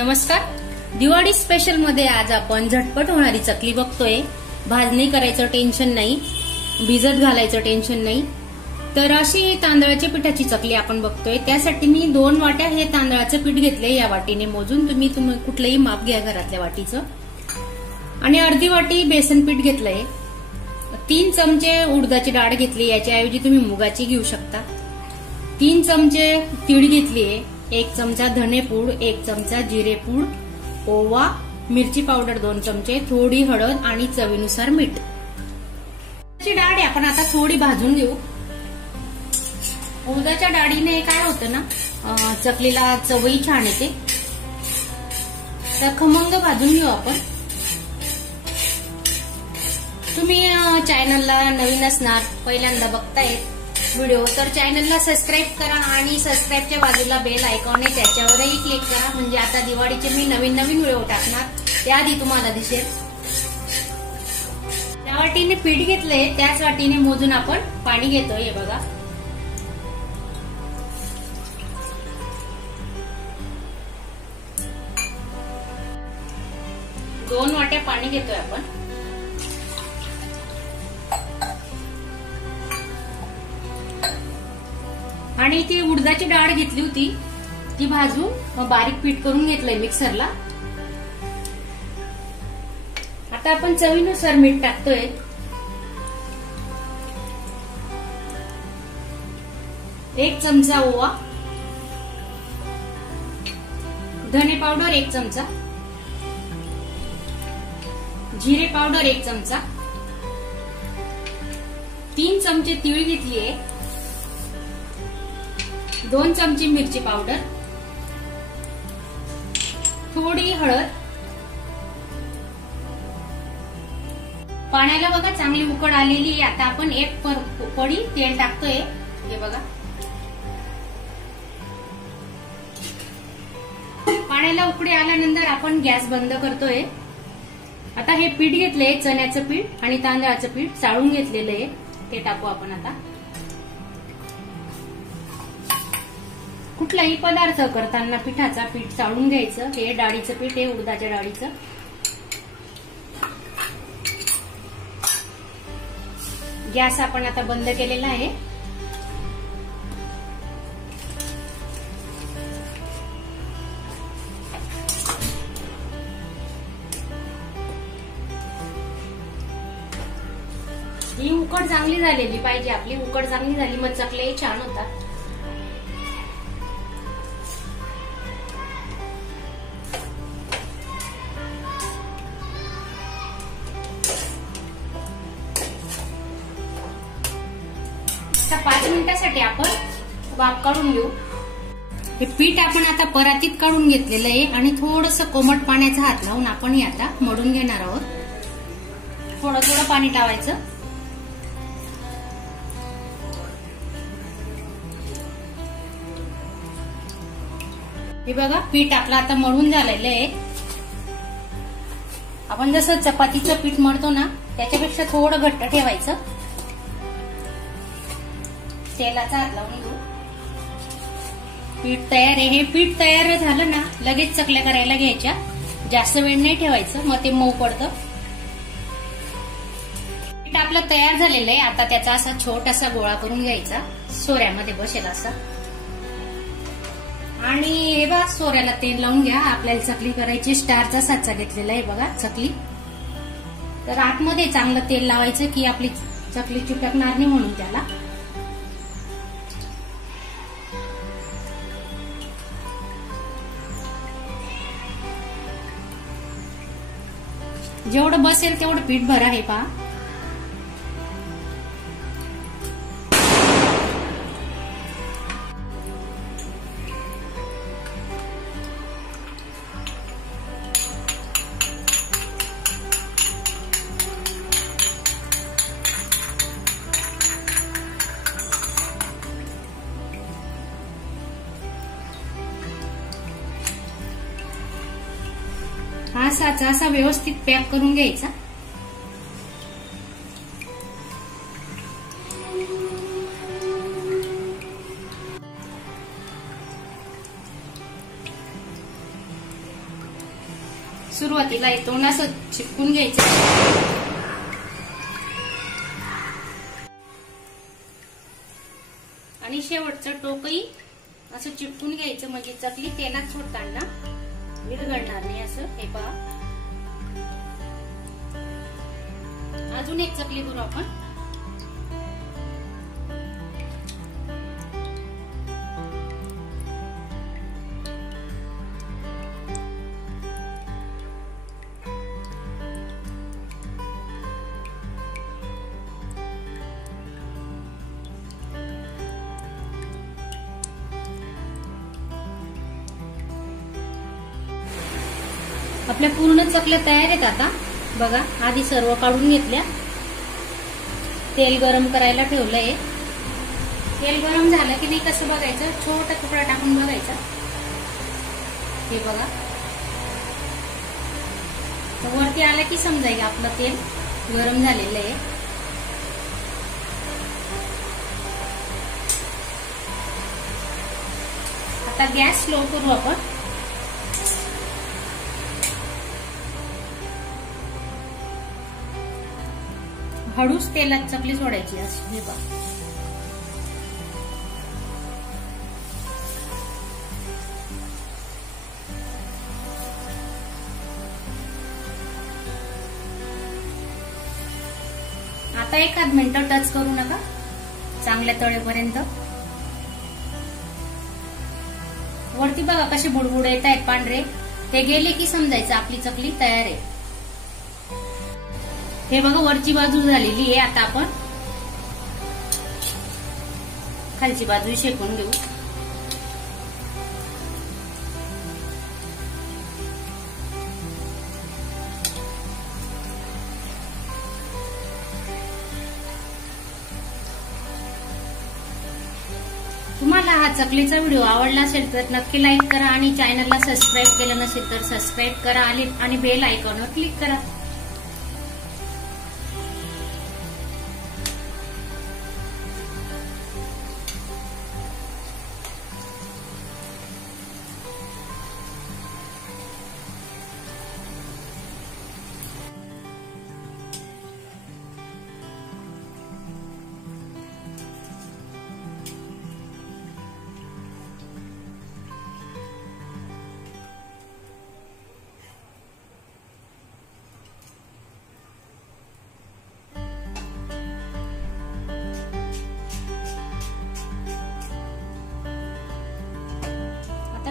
नमस्कार. दिवाळी स्पेशल मध्ये आज आपण झटपट होणारी चकली बघतोय. भाजणी करायचं टेन्शन नाही, भिजत घालायचं टेन्शन नाही. तर अशी तांदळाच्या पिठाची चकली आपण बघतोय. त्यासाठी मी 2 वाट्या हे तांदळाचं पीठ घेतले. या वाटीने मोजून तुम्ही कुठलंही माप घ्या घरातल्या वाटीचं. आणि अर्धी वाटी बेसन पीठ घेतलंय. 3 चमचे उडदाची डाळ घेतली. याच्याऐवजी तुम्ही मुगाची घेऊ शकता. 3 चमचे तीळ घेतलीये. 1 चमचा धनेपूड, 1 चमचा जिरेपूड, ओवा, मिरची पावडर 2 चमचे, थोडी हळद आणि चवीनुसार मीठ. डाळ आपण आता थोडी भाजून घेऊ. उडदाच्या डाळीने काय होतं ना, चकलीला चवही छान येते. तर खमंग भाजून घेऊ आपण. तुम्ही चॅनलला नवीन असणार, पहिल्यांदा बघताय व्हिडिओ, तर चॅनलला सबस्क्राईब करा आणि सबस्क्राईबच्या बाजूला बेल आयकॉन आहे त्याच्यावरही क्लिक करा. म्हणजे आता दिवाळीचे मी नवीन व्हिडिओ टाकणार त्याआधी तुम्हाला दिसेल. त्या वाटीने पीठ घेतलंय त्याच वाटीने मोजून आपण पाणी घेतोय. हे बघा, दोन वाट्या पाणी घेतोय आपण. आणि ती उडदाची डाळ घेतली होती ती भाजून बारीक पीठ करून घेतलंय मिक्सरला. आता आपण चवीनुसार मीठ टाकतोय. एक चमचा ओवा, धने पावडर 1 चमचा, जिरे पावडर 1 चमचा, 3 चमचे तीळ घेतलीये, 2 चमचे मिरची पावडर, थोडी हळद. पाण्याला बघा चांगली उकळ आलेली. आता आपण 1 पडी तेल टाकतोय. हे बघा, पाण्याला उकळी आल्यानंतर आपण गॅस बंद करतोय. आता हे पीठ घेतलंय, चण्याचं पीठ आणि तांदळाचं पीठ चाळून घेतलेलं आहे, ते टाकू आपण. आता कुठलाही पदार्थ करताना पिठाचा पीठ चाळून घ्यायचं. हे डाळीचं पीठ आहे, उडदाच्या डाळीचं. गॅस आपण आता बंद केलेला आहे. ही उकड चांगली झालेली पाहिजे. आपली उकड चांगली झाली मग चकले छान होतात. आता 5 मिनिटांसाठी आपण वाफ काढून घेऊ. हे पीठ आपण आता परातीत काढून घेतलेलं आहे आणि थोडंसं कोमट पाण्याचा हात लावून आपण हे आता मळून घेणार आहोत. थोडं थोडं पाणी टाकायचं. हे बघा, पीठ आपलं आता मळून झालेलं आहे. आपण जसं चपातीचं पीठ मळतो ना त्याच्यापेक्षा थोडं घट्ट ठेवायचं. तेलाचा हात लावून घेऊ. पीठ तयार आहे. हे पीठ तयार झालं ना लगेच चकल्या करायला घ्यायच्या. जास्त वेळ नाही ठेवायचं, मग ते मऊ पडतं. पीठ आपलं तयार झालेलं आहे. आता त्याचा असा छोटासा गोळा करून घ्यायचा, सोऱ्यामध्ये बसेल असा. आणि हे बघा, सोऱ्याला तेल लावून घ्या. आपल्याला चकली करायची. स्टारचा साचा घेतलेला आहे बघा चकली. तर आतमध्ये चांगलं तेल लावायचं की आपली चकली चिटकणार नाही म्हणून त्याला. जेवढं बसेल तेवढं पीठ भरा. हे पहा, हा साचा असा व्यवस्थित पॅक करून घ्यायचा. सुरुवातीला येतो असं चिपकून घ्यायचं आणि शेवटचं टोकही असं चिपकून घ्यायचं, म्हणजे चकली तेलात सोडताना विरघळणार नाही. असं हे पहा. अजून एक चकली करू आपण. आपल्या पूर्ण चकल्या तयार आहेत. आता बघा, आधी सर्व काढून घेतल्या. तेल गरम करायला ठेवलंय. तेल गरम झालं की नाही कसं बघायचं, छोटा तुकडा टाकून बघायचा. हे बघा, वरती आलं की समजायचं आपलं तेल गरम झालेलं आहे. आता गॅस स्लो करू आपण. हळूच तेलात चकली सोडायची असं. हे बघा, आता 1 मिनिट टच करू नका, चांगल्या तळेपर्यंत. वरती बघा कसे बुडबुड येत आहेत पांढरे, ते गेले की समजायचं आपली चकली तयार आहे. हे बघा, वरची बाजू झालेली आहे. आता आपण खालची बाजू शेकून घेऊ. तुम्हाला हा चकलीचा व्हिडिओ आवडला असेल तर नक्की लाईक करा आणि चॅनलला सबस्क्राईब केलं नसेल तर सबस्क्राईब करा आणि बेल आयकॉनवर क्लिक करा.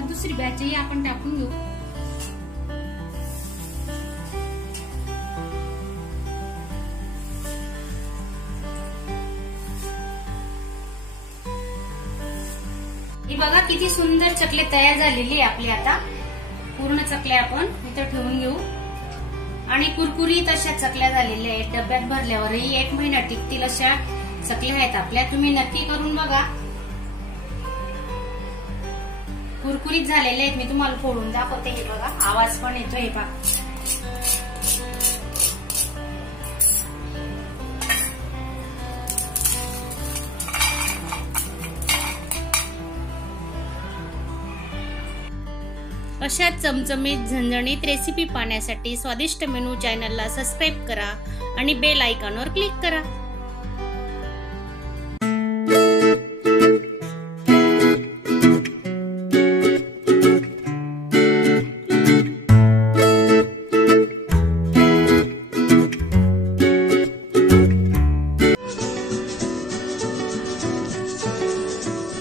दुसरी बॅचही आपण टाकून घेऊ. ही बघा किती सुंदर चकले तयार झालेली आहे आपली. आता पूर्ण चकल्या आपण इथं ठेवून घेऊ. आणि कुरकुरीत अशा चकल्या झालेल्या आहेत. डब्यात भरल्यावरही 1 महिना टिकतील अशा चकल्या आहेत आपल्या. तुम्ही नक्की करून बघा. कुरकुरीत झालेले आहेत. मी तुम्हाला फोडून दाखवते. हे बघा, आवाज पण येतोय. हे बघा, अशा चमचमीत झणझणीत रेसिपी पाहण्यासाठी स्वादिष्ट मेनू चॅनलला सबस्क्राईब करा आणि बेल आयकॉनवर क्लिक करा.